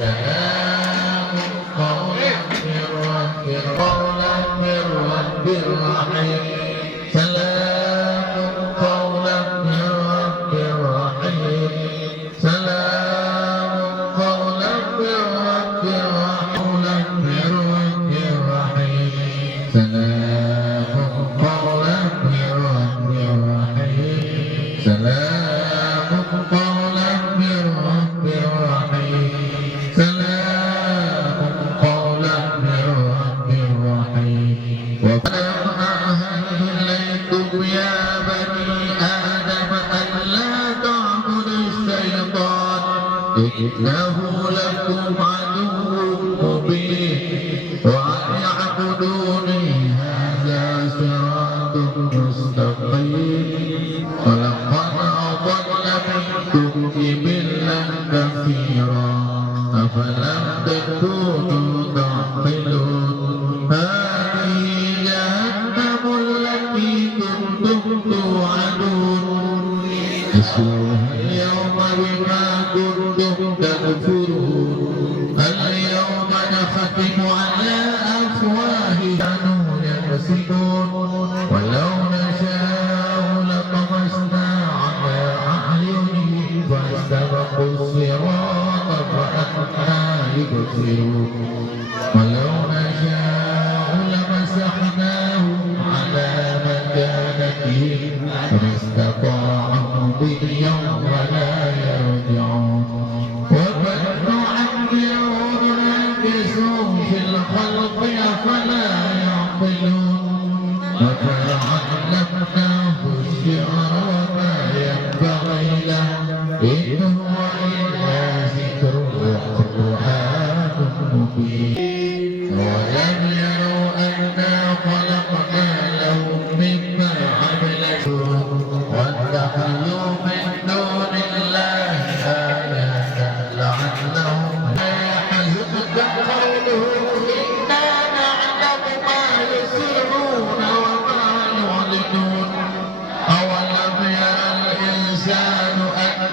سلام قولا من رب رحيم سلام قولا من رب رحيم سلام قولا من رب رحيم سلام قولا من رب رحيم سلام قولا من رب رحيم سلام قولا من رب رحيم وقد أعهد إليكم يا بني آدم ألا تعبدوا الشيطان إنه لكم عدو مبين وأن اعبدوني هذا صراط مستقيم ولقد أضل منكم جبلا كثيرا أفلم تكونوا تعقلون هذه جهنم التي كنتم توعدون اصلوها اليوم بما كنتم تكفرون اليوم نختم على أفواههم كانوا يكسبون ولو نشاء لطمسنا على أعينهم فاستبقوا الصراط فأنى يبصرون ولو نشاء لمسحناهم على مكانتهم فما استطاعوا ضيا ولا يرجعون وقد نعمرهم ننكسهم في الخلق أفلا يعقلون وعلمناه الشعر وما ينبغي له إن هو إلا ذكر وقرآن مبين ولم يروا أنا خلقنا لهم مما عملوا واتخذوا من دون الله آلهة لعلهم لا يحزنك قولهم إنا نعلم ما يسرون وما يعلنون أولم يرى الإنسان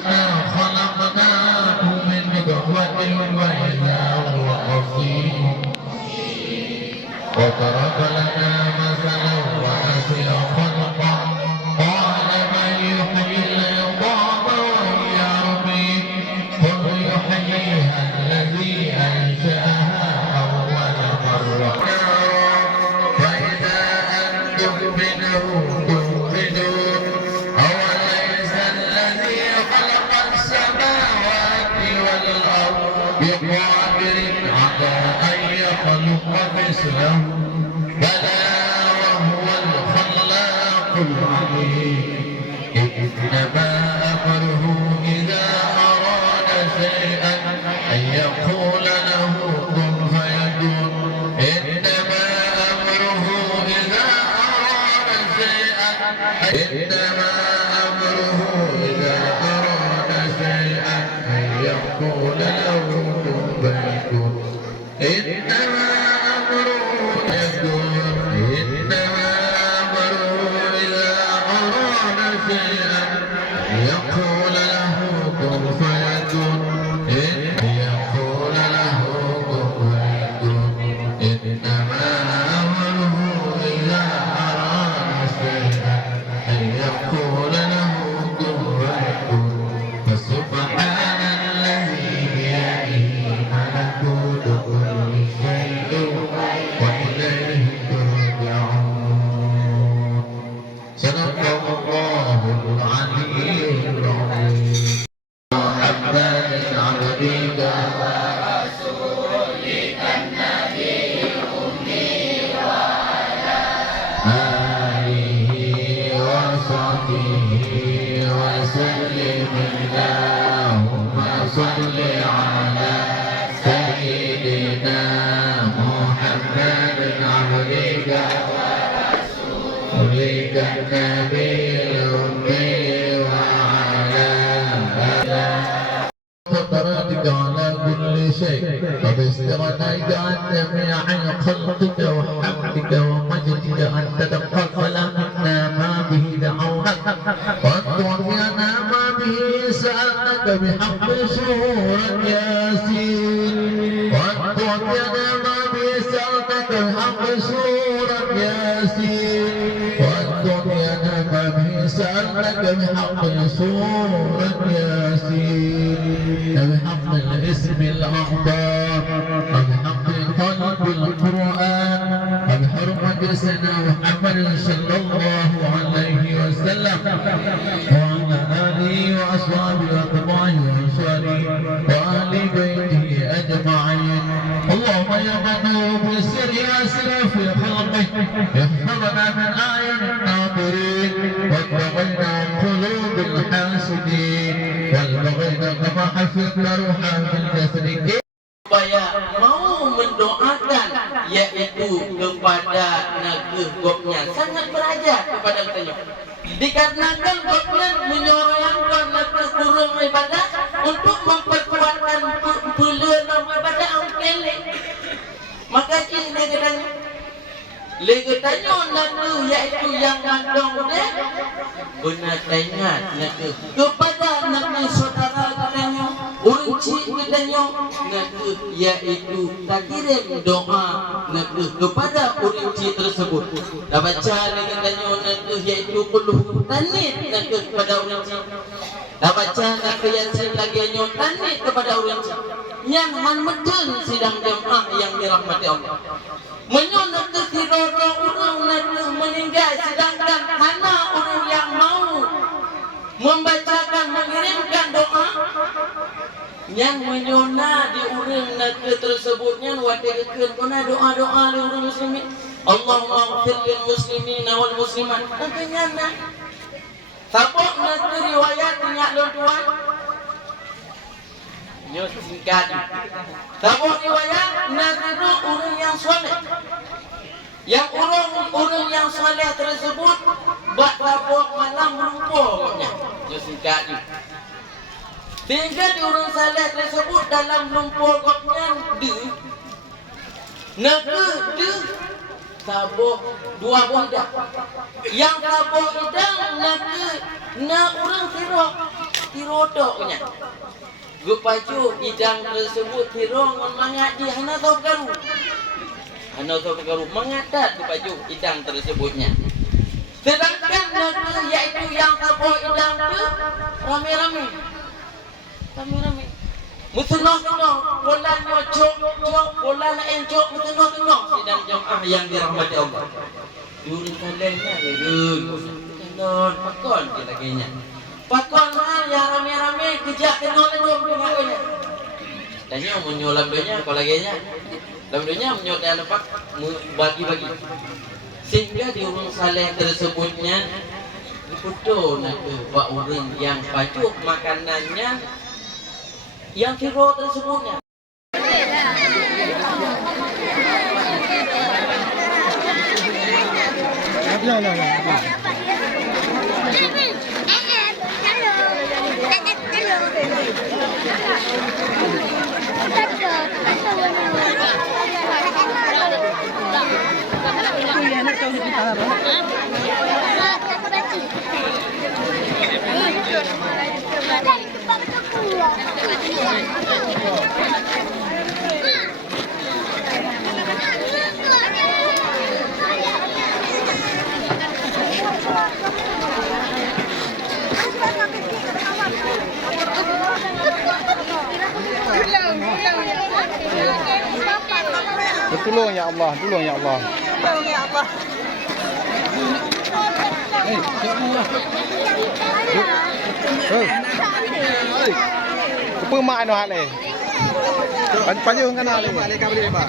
أنا خلقناه من نطفة وإذا هو خصيم وضرب لنا مثلا ونسي خلقه قال من يحيي العظام وهي رميم قل يحييها الذي أنشأها أول مرة فإذا أنتم منه توقدون أوليس الذي خلق السماوات والأرض بقادر على أن يخلق مثلهم بلى وهو الخلاق العليم إنما أمره إذا أراد شيئا أن يقول له كن فيكون إنما أمره إذا أراد شيئا أن يقول له كن فيكون إنما أمره إذا أراد شيئا أن يقول له كن فيكون يقول له كن فيكون إنما أمره إذا أراد شيئا أن يقول له كن فيكون فسبحان الذي بيده ملكوت كل شيء وإليه ترجعون صدق الله العلي العظيم وحبان عبدك ورسولك النبي الأمي وعلى آله وصحبه وسلم اللهم صل على سيدنا محمد عبدك ورسولك النبي الأمي وعلى قدرتك على كل شيء قد استغنيت عن جميع خلقك وحمدك ومجدك أن تتقبل منا ما به دعونك وأن تعطينا ما به سألنك بحق سورة ياسين دنيانا ما بيسألك الحق سورة ياسين والدنيانا ما بيسألك الحق سورة ياسين بحق الاسم الأعظم وبحق قلب القرآن وبحرمة سيدنا محمد صلى الله عليه وسلم وعلى آله وأصحابه وأتباعه وأنصاره وأهل بيته أجمعين. اللهم يا من بسر ياسر في خلقه احفظنا من أعين الناظرين واتقنا قلوب الحاسدين والبغينا كما حفظت روحا في الجسد. Supaya mau mendoakan yaitu kepada naga gopnya sangat berhajat kepada katanya. Dikarenakan gopnya menyorongkan naga kurung ibadah untuk memperkuatkan peluang ibadah angkelek. Maka dia katanya legatanya naga yaitu yang mandong dia benar ingat naga kepada naga saudara katanya urunci katanya naga yaitu tak kirim doa naga kepada urunci tersebut dah baca katanya naga yaitu perlu tanit naga kepada urunci dah baca naga yasin lagi tanit kepada urunci yang manmeden sidang jemaah yang dirahmati Allah menyonok ke siroro orang naga meninggal sedangkan hana orang yang mau membacakan mengirimkan doa yang menyona di orang naga tersebutnya wadahkan kena doa-doa di orang muslimin Allahumma ighfir lil muslimina wal muslimat mungkinnya nak sabuk naga riwayat ingat tuan nyos singkat sabuk riwayat naga orang yang soleh yang orang yang soleh tersebut buat sabuk malam lumpurnya nyos singkat sehingga di orang soleh tersebut dalam lumpur kopnya naga sabuk dua buah yang sabuk idang naga orang tirodoknya gupaju idang tersebut tirong mengaji hana tahu pergaru mengadat gupaju idang tersebutnya sedangkan naga yaitu yang sabuk idang itu rame-rame musuh-musuh bola nyocok bola nak encok musuh-musuh sidang jemaah yang dirahmati Allah duri kalengnya kenal pakon laginya pakon yang rame-rame kejak kenal dengarnya dan yang menyolam dunia kalau laginya dalam dunia menyodai lepak bagi-bagi sehingga di urung saleh tersebutnya betul nak buat orang yang pajuk makanannya yang kiro tersebutnya Tolong ya Allah, tolong ya Allah. Tolong ya Allah. Apa mak anu hal ni? Panjang kan hal ni. Waalaikumsalam.